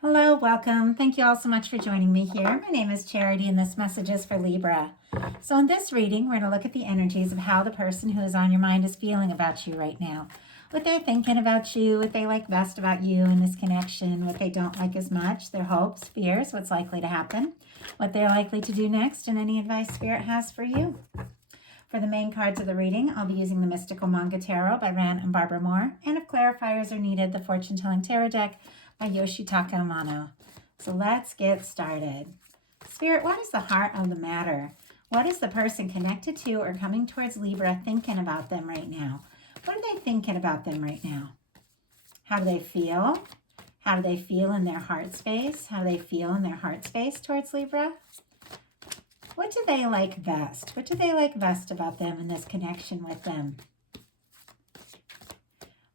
Hello, welcome. Thank you all so much for joining me here. My name is Charity and this message is for Libra. So in this reading, we're going to look at the energies of how the person who is on your mind is feeling about you right now. What they're thinking about you, what they like best about you in this connection, what they don't like as much, their hopes, fears, what's likely to happen, what they're likely to do next, and any advice Spirit has for you. For the main cards of the reading, I'll be using the Mystical Manga Tarot by Ran and Barbara Moore, and if clarifiers are needed, the Fortune Telling Tarot Deck by Yoshitaka Amano. So let's get started. Spirit, what is the heart of the matter? What is the person connected to or coming towards Libra thinking about them right now? What are they thinking about them right now? How do they feel? How do they feel in their heart space? How do they feel in their heart space towards Libra? What do they like best? What do they like best about them in this connection with them?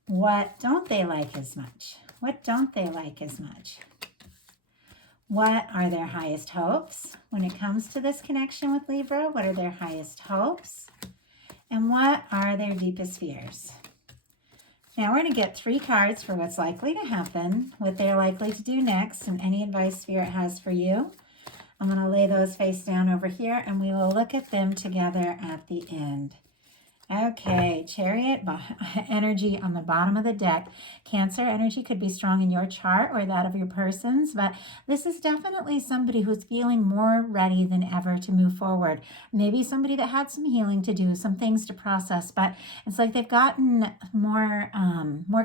What don't they like as much? What don't they like as much? What are their highest hopes when it comes to this connection with Libra? What are their highest hopes? And what are their deepest fears? Now we're going to get 3 cards for what's likely to happen, what they're likely to do next, and any advice Spirit has for you. I'm going to lay those face down over here, and we will look at them together at the end. Okay, Chariot energy on the bottom of the deck. Cancer energy could be strong in your chart or that of your person's, but this is definitely somebody who's feeling more ready than ever to move forward. Maybe somebody that had some healing to do, some things to process, but it's like they've gotten more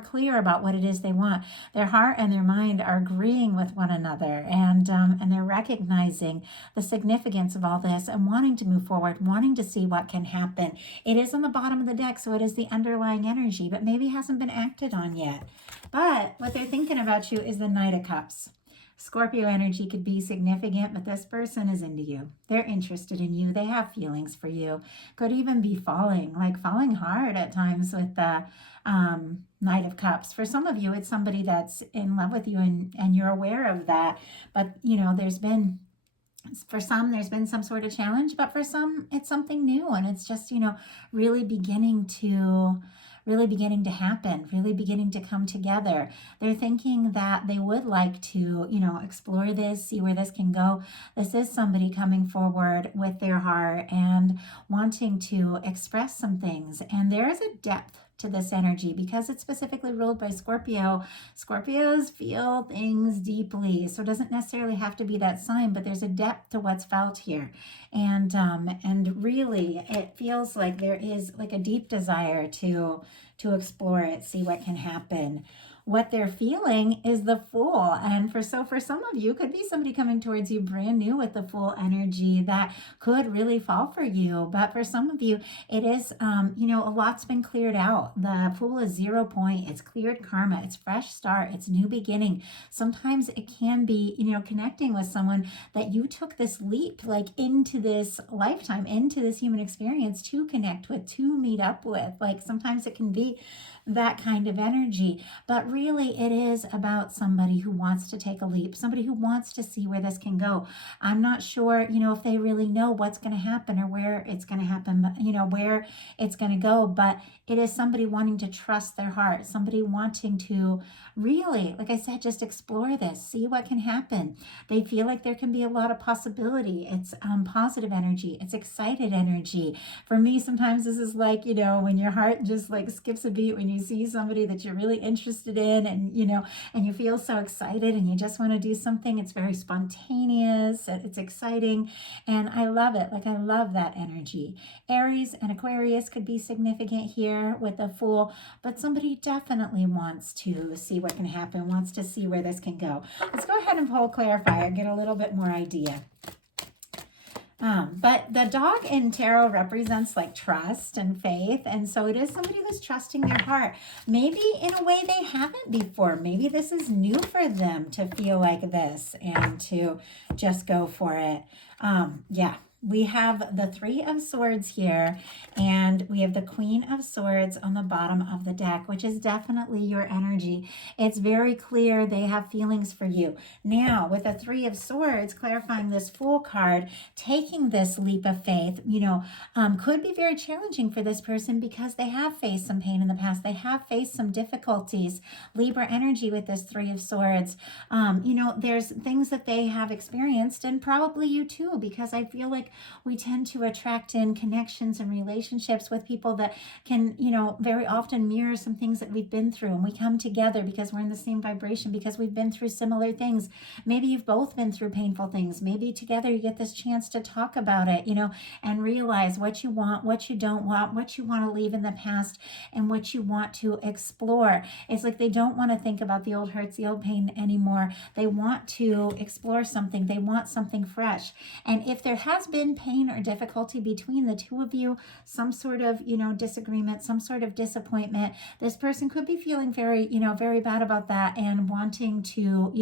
clear about what it is they want. Their heart and their mind are agreeing with one another, and they're recognizing the significance of all this and wanting to move forward, wanting to see what can happen. It is on the bottom of the deck, so it is the underlying energy, but maybe hasn't been acted on yet. But what they're thinking about you is the Knight of Cups. Scorpio energy could be significant, but this person is into you. They're interested in you. They have feelings for you. Could even be falling hard at times with the Knight of Cups. For some of you, it's somebody that's in love with you and you're aware of that. But, for some, there's been some sort of challenge, but for some, it's something new, and it's just, really beginning to happen, really beginning to come together. They're thinking that they would like to, explore this, see where this can go. This is somebody coming forward with their heart and wanting to express some things, and there is a depth to this energy because it's specifically ruled by Scorpio. Scorpios feel things deeply, so it doesn't necessarily have to be that sign, but there's a depth to what's felt here, and really it feels like there is like a deep desire to explore it, see what can happen. What they're feeling is the Fool, and for some of you, could be somebody coming towards you brand new with the Fool energy that could really fall for you. But for some of you, it is, a lot's been cleared out. The Fool is 0 point. It's cleared karma. It's fresh start. It's new beginning. Sometimes it can be, connecting with someone that you took this leap, like into this lifetime, into this human experience to connect with, to meet up with. Like sometimes it can be that kind of energy, but really it is about somebody who wants to take a leap, somebody who wants to see where this can go. I'm not sure, if they really know what's going to happen or where it's going to happen, where it's going to go, but it is somebody wanting to trust their heart, somebody wanting to really, like I said, just explore this, see what can happen. They feel like there can be a lot of possibility. It's positive energy. It's excited energy. For me, sometimes this is like, when your heart just like skips a beat when you see somebody that you're really interested in, and you feel so excited and you just want to do something. It's very spontaneous, it's exciting, and I love it. Like I love that energy. Aries and Aquarius could be significant here with the Fool, but somebody definitely wants to see what can happen, wants to see where this can go. Let's go ahead and pull a clarifier, get a little bit more idea. But the dog in tarot represents like trust and faith, and so it is somebody who's trusting their heart, maybe in a way they haven't before. Maybe this is new for them to feel like this and to just go for it. we have the Three of Swords here, and we have the Queen of Swords on the bottom of the deck, which is definitely your energy. It's very clear they have feelings for you. Now, with the Three of Swords, clarifying this Fool card, taking this leap of faith, could be very challenging for this person because they have faced some pain in the past. They have faced some difficulties. Libra energy with this Three of Swords. There's things that they have experienced, and probably you too, because I feel like we tend to attract in connections and relationships with people that can, very often mirror some things that we've been through. And we come together because we're in the same vibration, because we've been through similar things. Maybe you've both been through painful things. Maybe together you get this chance to talk about it, and realize what you want, what you don't want, what you want to leave in the past, and what you want to explore. It's like they don't want to think about the old hurts, the old pain anymore. They want to explore something. They want something fresh. And if there has been pain or difficulty between the two of you, some sort of, disagreement, some sort of disappointment, this person could be feeling very, very bad about that and wanting to,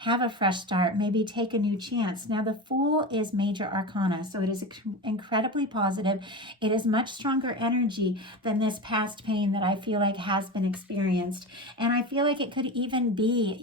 have a fresh start, maybe take a new chance. Now, the Fool is major arcana, so it is incredibly positive. It is much stronger energy than this past pain that I feel like has been experienced. And I feel like it could even be,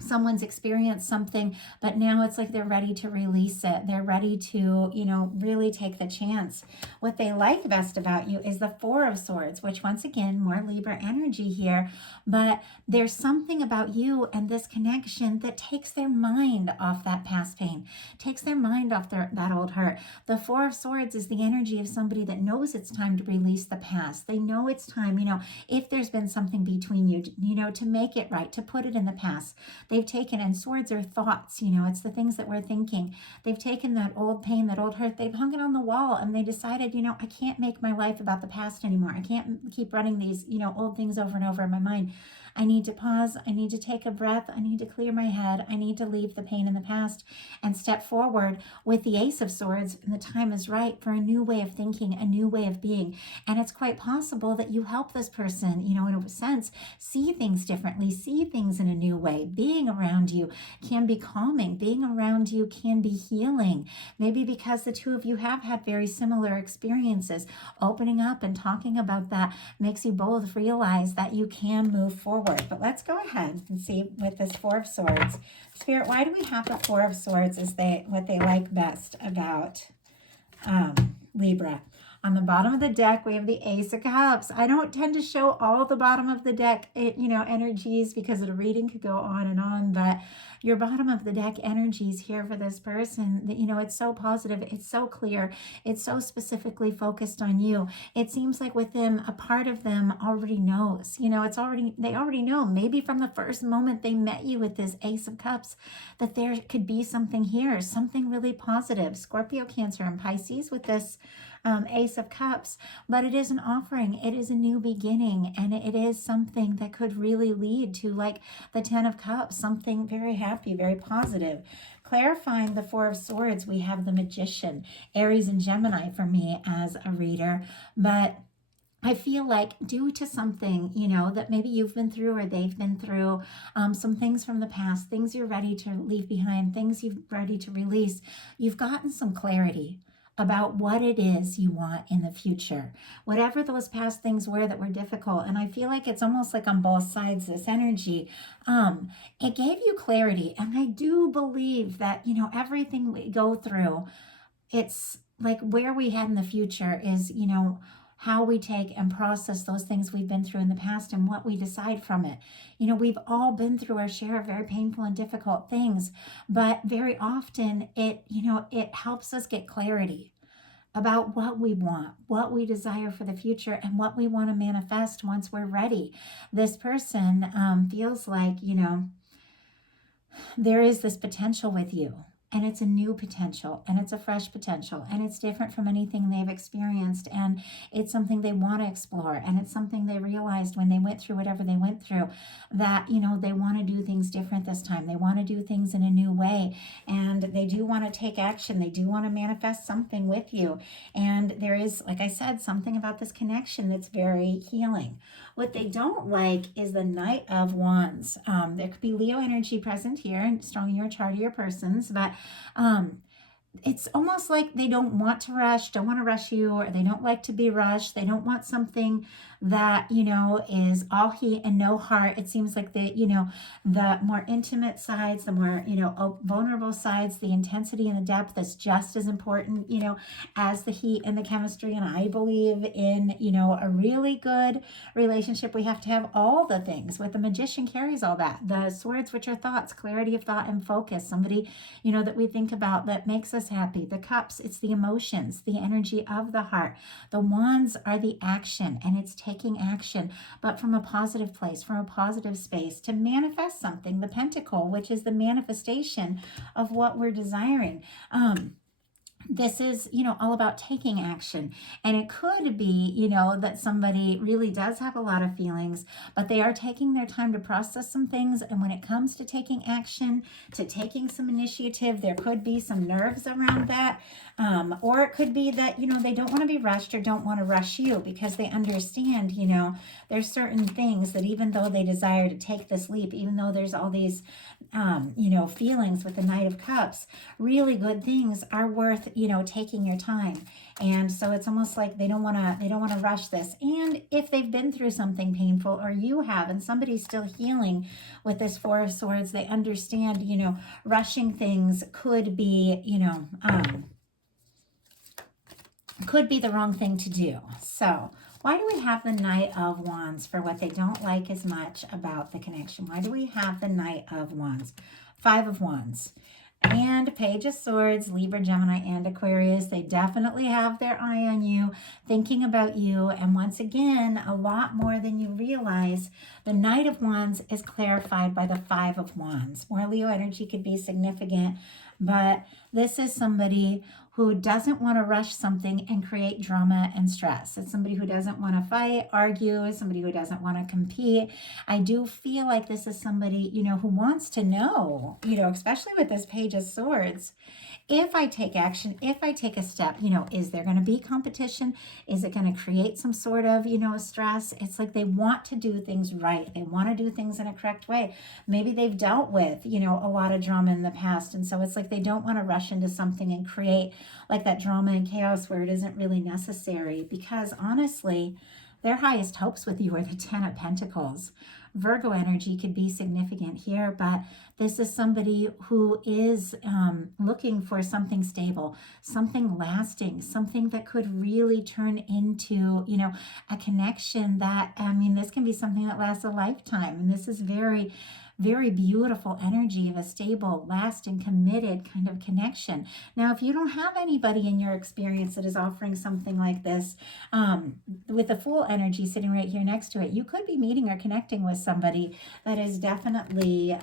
someone's experienced something, but now it's like they're ready to release it. They're ready to, really take the chance. What they like best about you is the Four of Swords, which once again, more Libra energy here, but there's something about you and this connection that takes their mind off that past pain, takes their mind off that old hurt. The Four of Swords is the energy of somebody that knows it's time to release the past. They know it's time, if there's been something between you, to make it right, to put it in the past. They've taken, and swords are thoughts, it's the things that we're thinking. They've taken that old pain, that old hurt, they've hung it on the wall, and they decided, I can't make my life about the past anymore. I can't keep running these, old things over and over in my mind. I need to pause. I need to take a breath. I need to clear my head. I need to leave the pain in the past and step forward with the Ace of Swords. And the time is right for a new way of thinking, a new way of being. And it's quite possible that you help this person, in a sense, see things differently, see things in a new way. Being around you can be calming. Being around you can be healing. Maybe because the two of you have had very similar experiences. Opening up and talking about that makes you both realize that you can move forward. But let's go ahead and see with this Four of Swords. Spirit, why do we have the Four of Swords as what they like best about Libra? On the bottom of the deck, we have the Ace of Cups. I don't tend to show all the bottom of the deck, energies, because the reading could go on and on, but your bottom of the deck energies here for this person, that, it's so positive, it's so clear, it's so specifically focused on you. It seems like with them, a part of them already knows, they already know, maybe from the first moment they met you with this Ace of Cups, that there could be something here, something really positive. Scorpio, Cancer, and Pisces with this Ace of Cups, but it is an offering. It is a new beginning, and it is something that could really lead to, like the Ten of Cups, something very happy, very positive. Clarifying the Four of Swords, we have the Magician, Aries and Gemini for me as a reader, but I feel like due to something, that maybe you've been through or they've been through, some things from the past, things you're ready to leave behind, things you're ready to release, you've gotten some clarity about what it is you want in the future, whatever those past things were that were difficult. And I feel like it's almost like on both sides, this energy, it gave you clarity. And I do believe that, everything we go through, it's like where we head in the future is, how we take and process those things we've been through in the past and what we decide from it. We've all been through our share of very painful and difficult things, but very often it helps us get clarity about what we want, what we desire for the future, and what we want to manifest once we're ready. This person feels like, there is this potential with you. And it's a new potential, and it's a fresh potential, and it's different from anything they've experienced, and it's something they want to explore, and it's something they realized when they went through whatever they went through, that, they want to do things different this time. They want to do things in a new way, and they do want to take action. They do want to manifest something with you, and there is, like I said, something about this connection that's very healing. What they don't like is the Knight of Wands. There could be Leo energy present here and strong in your chart of your persons, but it's almost like they don't want to rush, don't want to rush you, or they don't like to be rushed. They don't want something that, is all heat and no heart. It seems like the more intimate sides, the more, vulnerable sides, the intensity and the depth is just as important, as the heat and the chemistry. And I believe in, a really good relationship. We have to have all the things. With the Magician carries all that. The swords, which are thoughts, clarity of thought and focus. Somebody, that we think about that makes us happy. The cups, it's the emotions, the energy of the heart. The wands are the action, and it's taking action, but from a positive place, from a positive space to manifest something. The pentacle, which is the manifestation of what we're desiring. This is, all about taking action. And it could be, that somebody really does have a lot of feelings, but they are taking their time to process some things. And when it comes to taking action, to taking some initiative, there could be some nerves around that. Or it could be that, they don't want to be rushed or don't want to rush you because they understand, there's certain things that even though they desire to take this leap, even though there's all these, feelings with the Knight of Cups, really good things are worth, taking your time. And so it's almost like they don't want to rush this. And if they've been through something painful, or you have, and somebody's still healing with this Four of Swords, they understand, rushing things could be, could be the wrong thing to do. So why do we have the Knight of Wands for what they don't like as much about the connection? Why do we have the Knight of Wands? Five of Wands and Page of Swords, Libra, Gemini, and Aquarius. They definitely have their eye on you, thinking about you. And once again, a lot more than you realize. The Knight of Wands is clarified by the Five of Wands. More Leo energy could be significant, but this is somebody who doesn't want to rush something and create drama and stress. It's somebody who doesn't want to fight, argue, somebody who doesn't want to compete. I do feel like this is somebody, who wants to know, especially with this Page of Swords, if I take action, if I take a step, is there going to be competition? Is it going to create some sort of, stress? It's like they want to do things right. They want to do things in a correct way. Maybe they've dealt with, a lot of drama in the past. And so it's like they don't want to rush into something and create like that drama and chaos where it isn't really necessary. Because honestly, their highest hopes with you are the Ten of Pentacles. Virgo energy could be significant here, but this is somebody who is looking for something stable, something lasting, something that could really turn into, a connection that, this can be something that lasts a lifetime. And this is very, very beautiful energy of a stable, lasting, committed kind of connection. Now, if you don't have anybody in your experience that is offering something like this, with the Fool energy sitting right here next to it, you could be meeting or connecting with somebody that is definitely,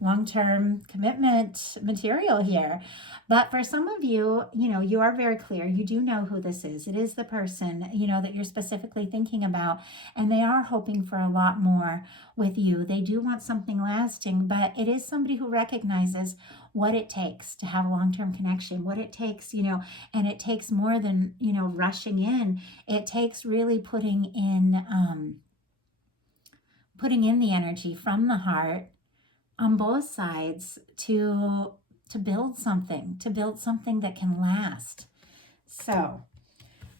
long-term commitment material here. But for some of you, you are very clear. You do know who this is. It is the person, that you're specifically thinking about, and they are hoping for a lot more with you. They do want something lasting, but it is somebody who recognizes what it takes to have a long-term connection, what it takes, and it takes more than, rushing in. It takes really putting in the energy from the heart on both sides to build something that can last. So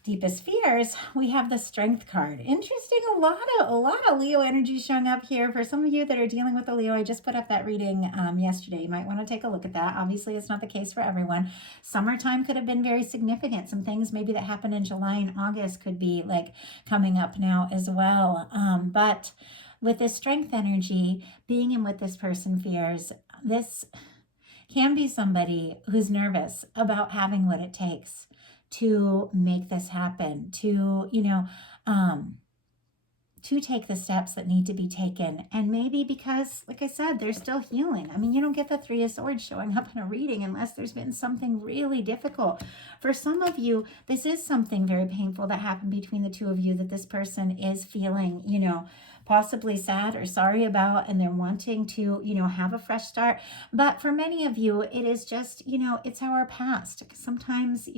deepest fears, we have the Strength card. Interesting, a lot of Leo energy showing up here. For some of you that are dealing with a Leo, I just put up that reading yesterday. You might want to take a look at that. Obviously, it's not the case for everyone. Summertime could have been very significant. Some things maybe that happened in July and August could be like coming up now as well. But with this Strength energy, being in with this person fears, this can be somebody who's nervous about having what it takes to make this happen, to take the steps that need to be taken. And maybe because, like I said, they're still healing. You don't get the Three of Swords showing up in a reading unless there's been something really difficult. For some of you, this is something very painful that happened between the two of you that this person is feeling, possibly sad or sorry about, and they're wanting to, have a fresh start. But for many of you, it is just, it's our past. Sometimes,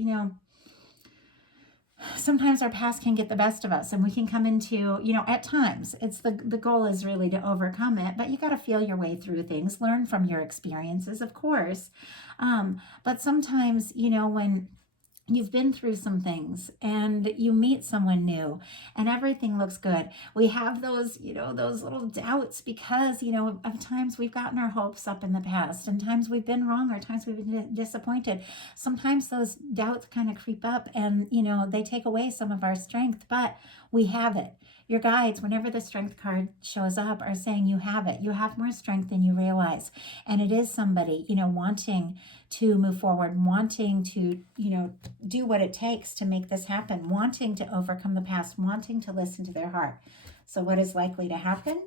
sometimes our past can get the best of us, and we can come into, at times it's the goal is really to overcome it, but you got to feel your way through things, learn from your experiences, of course. But sometimes, when you've been through some things and you meet someone new and everything looks good, we have those, those little doubts because, of times we've gotten our hopes up in the past, and times we've been wrong, or times we've been disappointed. Sometimes those doubts kind of creep up and, they take away some of our strength, but we have it. Your guides, whenever the strength card shows up, are saying you have it. You have more strength than you realize. And it is somebody, wanting to move forward, wanting to, do what it takes to make this happen, wanting to overcome the past, wanting to listen to their heart. So what is likely to happen?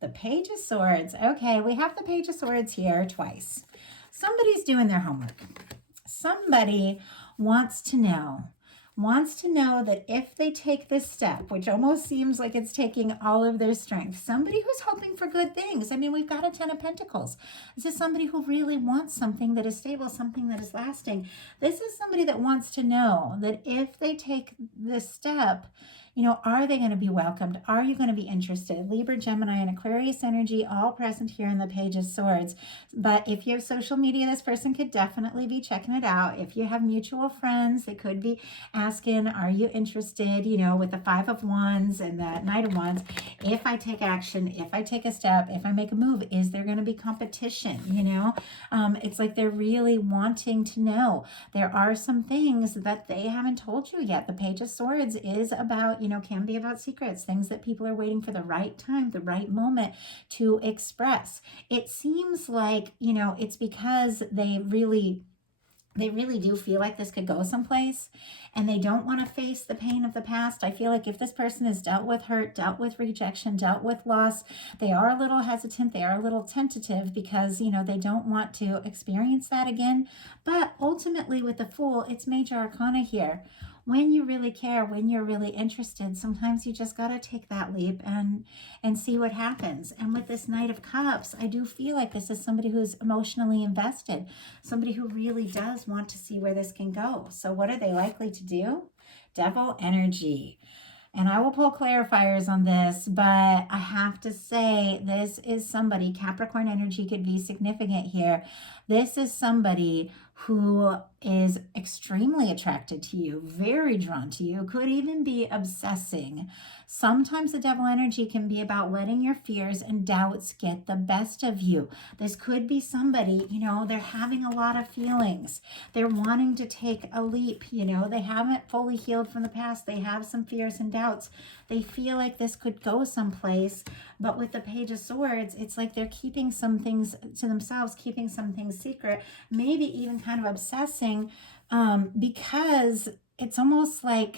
The Page of Swords. Okay, we have the Page of Swords here twice. Somebody's doing their homework. Somebody wants to know that if they take this step, which almost seems like it's taking all of their strength, somebody who's hoping for good things. I mean, we've got a 10 of Pentacles. This is somebody who really wants something that is stable, something that is lasting. This is somebody that wants to know that if they take this step, are they going to be welcomed? Are you going to be interested? Libra, Gemini, and Aquarius energy all present here in the Page of Swords. But if you have social media, this person could definitely be checking it out. If you have mutual friends, they could be asking, are you interested, with the Five of Wands and the Knight of Wands? If I take action, if I take a step, if I make a move, is there going to be competition? It's like they're really wanting to know. There are some things that they haven't told you yet. The Page of Swords is about, can be about secrets, things that people are waiting for the right time, the right moment to express. It seems like, it's because they really do feel like this could go someplace, and they don't want to face the pain of the past. I feel like if this person has dealt with hurt, dealt with rejection, dealt with loss, they are a little hesitant, they are a little tentative because, they don't want to experience that again. But ultimately with the Fool, it's major arcana here. When you really care, when you're really interested, sometimes you just got to take that leap and see what happens. And with this Knight of Cups, I do feel like this is somebody who's emotionally invested, somebody who really does want to see where this can go. So what are they likely to do? Devil energy. And I will pull clarifiers on this, but I have to say this is somebody, Capricorn energy could be significant here. This is somebody who is extremely attracted to you, very drawn to you, could even be obsessing. Sometimes the devil energy can be about letting your fears and doubts get the best of you. This could be somebody, they're having a lot of feelings. They're wanting to take a leap, they haven't fully healed from the past. They have some fears and doubts. They feel like this could go someplace, but with the Page of Swords, it's like they're keeping some things to themselves, keeping some things secret, maybe even kind of obsessing, because it's almost like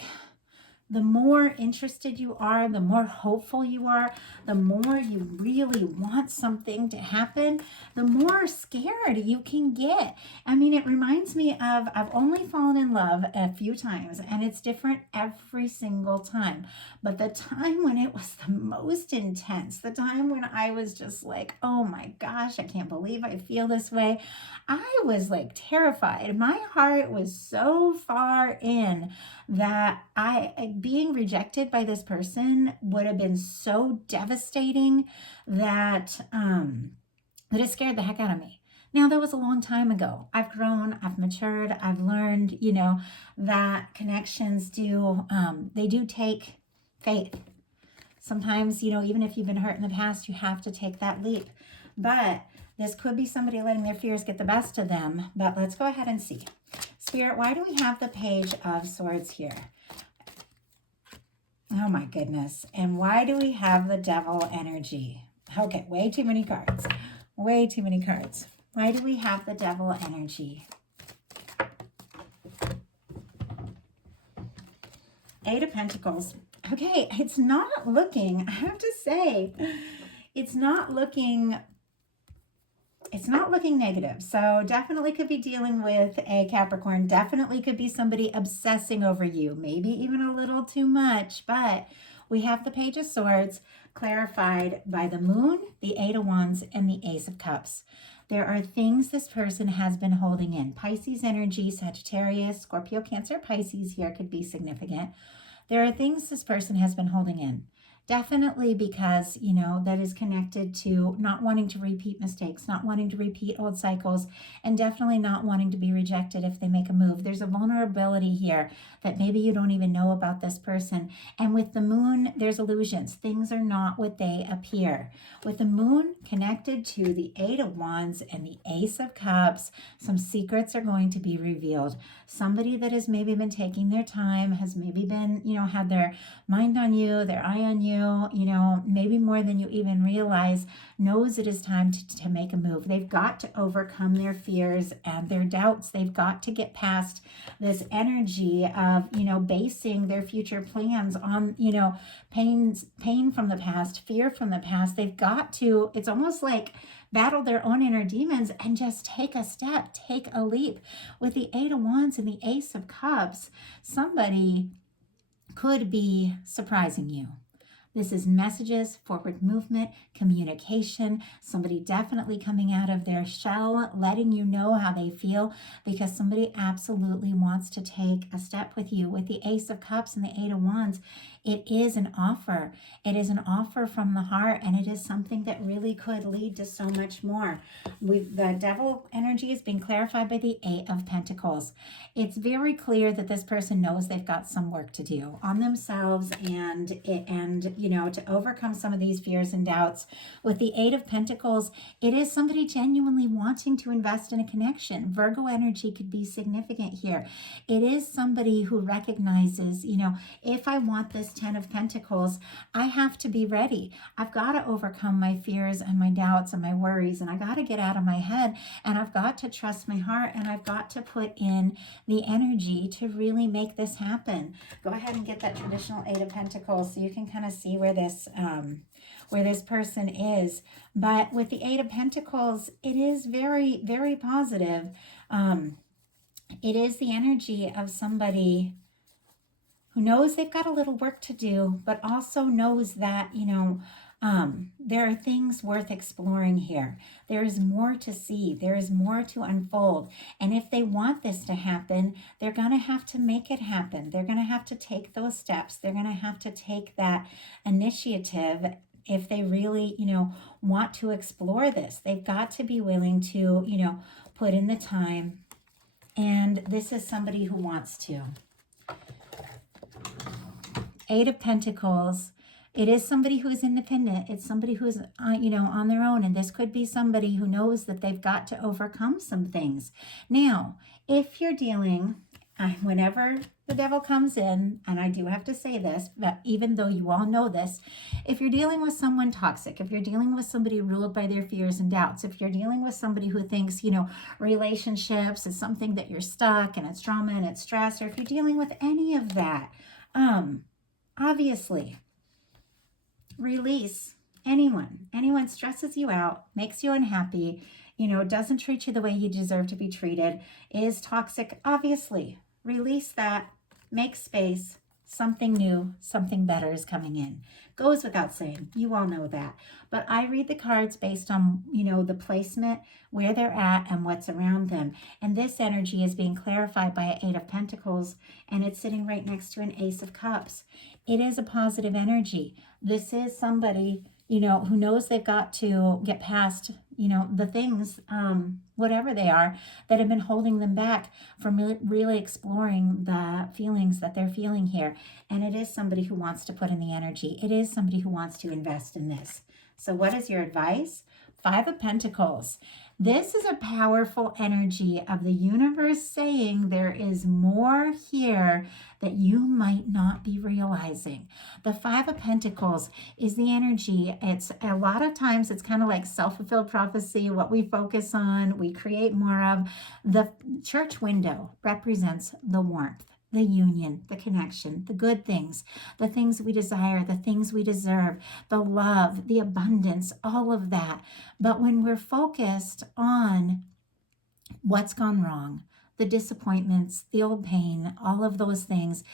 the more interested you are, the more hopeful you are, the more you really want something to happen, the more scared you can get. I mean, it reminds me of, I've only fallen in love a few times, and it's different every single time. But the time when it was the most intense, the time when I was just like, oh my gosh, I can't believe I feel this way, I was like terrified. My heart was so far in that being rejected by this person would have been so devastating that it scared the heck out of me. Now, that was a long time ago. I've grown, I've matured, I've learned, that connections they do take faith. Sometimes, even if you've been hurt in the past, you have to take that leap. But this could be somebody letting their fears get the best of them. But let's go ahead and see. Spirit, why do we have the Page of Swords here? Oh my goodness. And why do we have the Devil energy? Okay, way too many cards. Way too many cards. Why do we have the Devil energy? Eight of Pentacles. Okay, it's not looking, I have to say, it's not looking negative. So definitely could be dealing with a Capricorn. Definitely could be somebody obsessing over you. Maybe even a little too much. But we have the Page of Swords. clarified by the Moon, the Eight of Wands, and the Ace of Cups. There are things this person has been holding in. Pisces energy, Sagittarius, Scorpio, Cancer, Pisces here could be significant. There are things this person has been holding in. Definitely because, that is connected to not wanting to repeat mistakes, not wanting to repeat old cycles, and definitely not wanting to be rejected if they make a move. There's a vulnerability here that maybe you don't even know about this person. And with the Moon, there's illusions. Things are not what they appear. With the Moon connected to the Eight of Wands and the Ace of Cups, some secrets are going to be revealed. Somebody that has maybe been taking their time, has maybe been, had their mind on you, their eye on you, maybe more than you even realize, knows it is time to make a move. They've got to overcome their fears and their doubts. They've got to get past this energy of, basing their future plans on, pain from the past, fear from the past. They've got to, it's almost like battle their own inner demons and just take a step, take a leap. With the Eight of Wands and the Ace of Cups, somebody could be surprising you. This is messages, forward movement, communication, somebody definitely coming out of their shell, letting you know how they feel, because somebody absolutely wants to take a step with you. With the Ace of Cups and the Eight of Wands, it is an offer. It is an offer from the heart, and it is something that really could lead to so much more. The Devil energy is being clarified by the Eight of Pentacles. It's very clear that this person knows they've got some work to do on themselves and to overcome some of these fears and doubts. With the Eight of Pentacles, it is somebody genuinely wanting to invest in a connection. Virgo energy could be significant here. It is somebody who recognizes, if I want this Ten of Pentacles, I have to be ready. I've got to overcome my fears and my doubts and my worries, and I got to get out of my head, and I've got to trust my heart, and I've got to put in the energy to really make this happen. Go ahead and get that traditional Eight of Pentacles so you can kind of see where this person is. But with the Eight of Pentacles, it is very, very positive. It is the energy of somebody who knows they've got a little work to do, but also knows that, there are things worth exploring here. There is more to see. There is more to unfold. And if they want this to happen, they're going to have to make it happen. They're going to have to take those steps. They're going to have to take that initiative if they really, want to explore this. They've got to be willing to, put in the time. And this is somebody who wants to. Eight of Pentacles. It is somebody who is independent. It's somebody who is, on their own. And this could be somebody who knows that they've got to overcome some things. Now, if you're dealing, whenever the devil comes in, and I do have to say this, but even though you all know this, if you're dealing with someone toxic, if you're dealing with somebody ruled by their fears and doubts, if you're dealing with somebody who thinks, relationships is something that you're stuck and it's drama and it's stress, or if you're dealing with any of that, obviously, release anyone stresses you out, makes you unhappy, doesn't treat you the way you deserve to be treated, is toxic. Obviously, release that, make space. Something new, something better is coming in. Goes without saying. You all know that. But I read the cards based on, the placement, where they're at, and what's around them. And this energy is being clarified by an Eight of Pentacles, and it's sitting right next to an Ace of Cups. It is a positive energy. This is somebody, who knows they've got to get past, the things, whatever they are, that have been holding them back from really exploring the feelings that they're feeling here. And it is somebody who wants to put in the energy. It is somebody who wants to invest in this. So what is your advice? Five of Pentacles. This is a powerful energy of the universe saying there is more here that you might not be realizing. The Five of Pentacles is the energy. It's a lot of times it's kind of like self-fulfilled prophecy. What we focus on, we create more of. The church window represents the warmth, the union, the connection, the good things, the things we desire, the things we deserve, the love, the abundance, all of that. But when we're focused on what's gone wrong, the disappointments, the old pain, all of those things,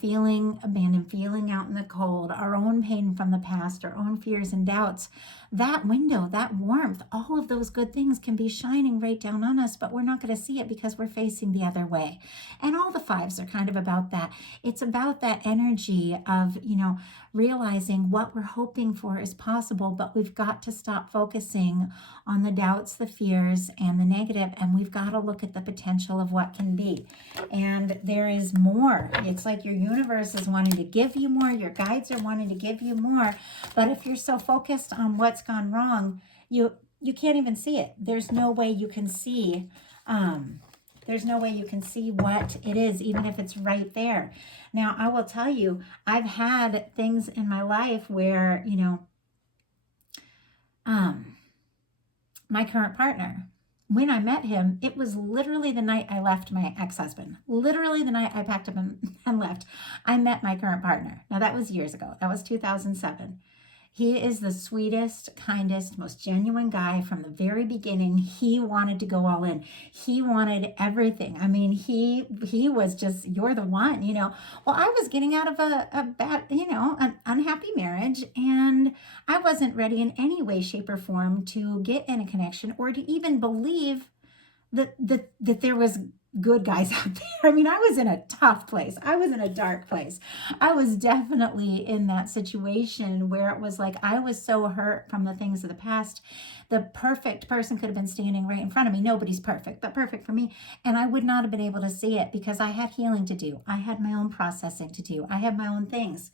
feeling abandoned, feeling out in the cold, our own pain from the past, our own fears and doubts, that window, that warmth, all of those good things can be shining right down on us, but we're not going to see it because we're facing the other way. And all the fives are kind of about that. It's about that energy of, realizing what we're hoping for is possible, but we've got to stop focusing on the doubts, the fears, and the negative, and we've got to look at the potential of what can be. And there is more. It's like your universe is wanting to give you more, your guides are wanting to give you more, but if you're so focused on what's gone wrong, you can't even see it. There's no way you can see what it is, even if it's right there. Now, I will tell you, I've had things in my life where, my current partner, when I met him, it was literally the night I left my ex-husband. Literally the night I packed up and left, I met my current partner. Now, that was years ago. That was 2007. He is the sweetest, kindest, most genuine guy from the very beginning. He wanted to go all in. He wanted everything. I mean, he was just, you're the one, Well, I was getting out of a bad, an unhappy marriage, and I wasn't ready in any way, shape, or form to get in a connection or to even believe that there was good guys out there. I mean, I was in a tough place. I was in a dark place. I was definitely in that situation where it was like I was so hurt from the things of the past. The perfect person could have been standing right in front of me. Nobody's perfect, but perfect for me. And I would not have been able to see it because I had healing to do. I had my own processing to do. I had my own things.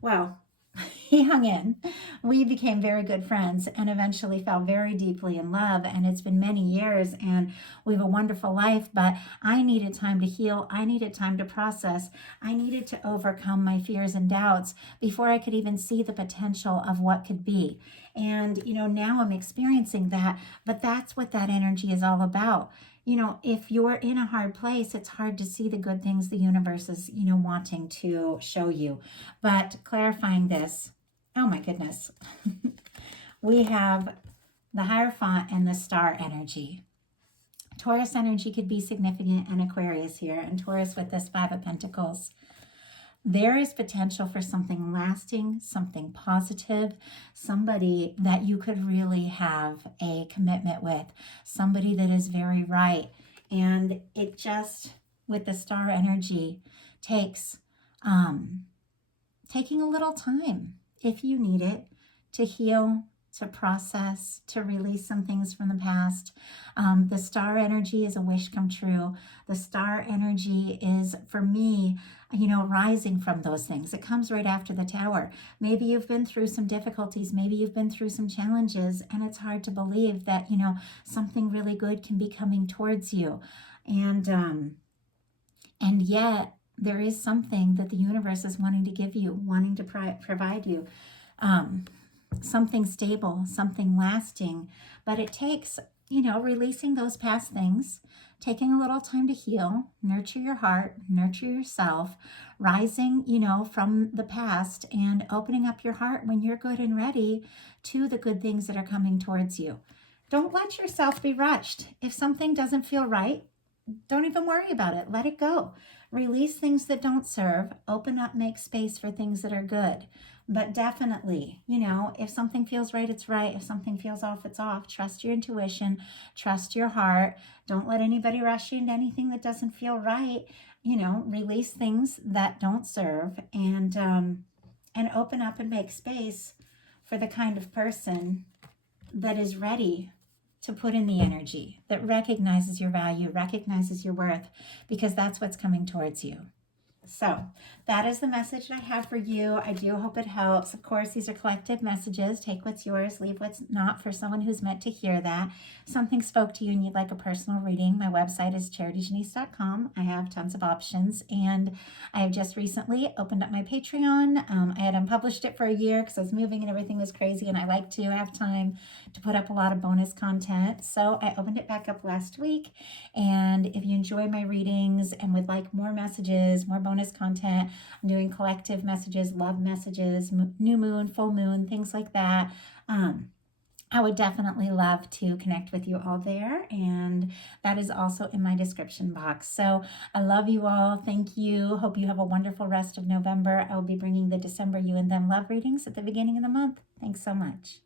Well, he hung in. We became very good friends and eventually fell very deeply in love. And it's been many years and we have a wonderful life, but I needed time to heal. I needed time to process. I needed to overcome my fears and doubts before I could even see the potential of what could be. And, now I'm experiencing that, but that's what that energy is all about. If you're in a hard place, it's hard to see the good things the universe is, wanting to show you. But clarifying this, oh my goodness, we have the Hierophant and the star energy. Taurus energy could be significant in Aquarius here, and Taurus with this Five of Pentacles. There is potential for something lasting, something positive, somebody that you could really have a commitment with, somebody that is very right. And it just, with the star energy, takes taking a little time, if you need it, to heal, to process, to release some things from the past. The star energy is a wish come true. The star energy is, for me, rising from those things. It comes right after the Tower. Maybe you've been through some difficulties. Maybe you've been through some challenges, and it's hard to believe that, something really good can be coming towards you. And yet there is something that the universe is wanting to give you, wanting to provide you. Something stable, something lasting, but it takes, releasing those past things, taking a little time to heal, nurture your heart, nurture yourself, rising, from the past and opening up your heart when you're good and ready to the good things that are coming towards you. Don't let yourself be rushed. If something doesn't feel right, don't even worry about it. Let it go. Release things that don't serve, open up, make space for things that are good. But definitely, if something feels right, it's right. If something feels off, it's off. Trust your intuition, trust your heart. Don't let anybody rush you into anything that doesn't feel right. Release things that don't serve and open up and make space for the kind of person that is ready to put in the energy, that recognizes your value, recognizes your worth, because that's what's coming towards you. So that is the message I have for you. I do hope it helps. Of course, these are collective messages. Take what's yours, leave what's not for someone who's meant to hear that. If something spoke to you and you'd like a personal reading, my website is charityjanice.com. I have tons of options, and I have just recently opened up my Patreon. I had unpublished it for a year because I was moving and everything was crazy, and I like to have time to put up a lot of bonus content. So I opened it back up last week, and if you enjoy my readings and would like more messages, more bonus content, I'm doing collective messages, love messages, new moon, full moon, things like that. I would definitely love to connect with you all there, and that is also in my description box. So I love you all. Thank you. Hope you have a wonderful rest of November. I will be bringing the December You and Them love readings at the beginning of the month. Thanks so much.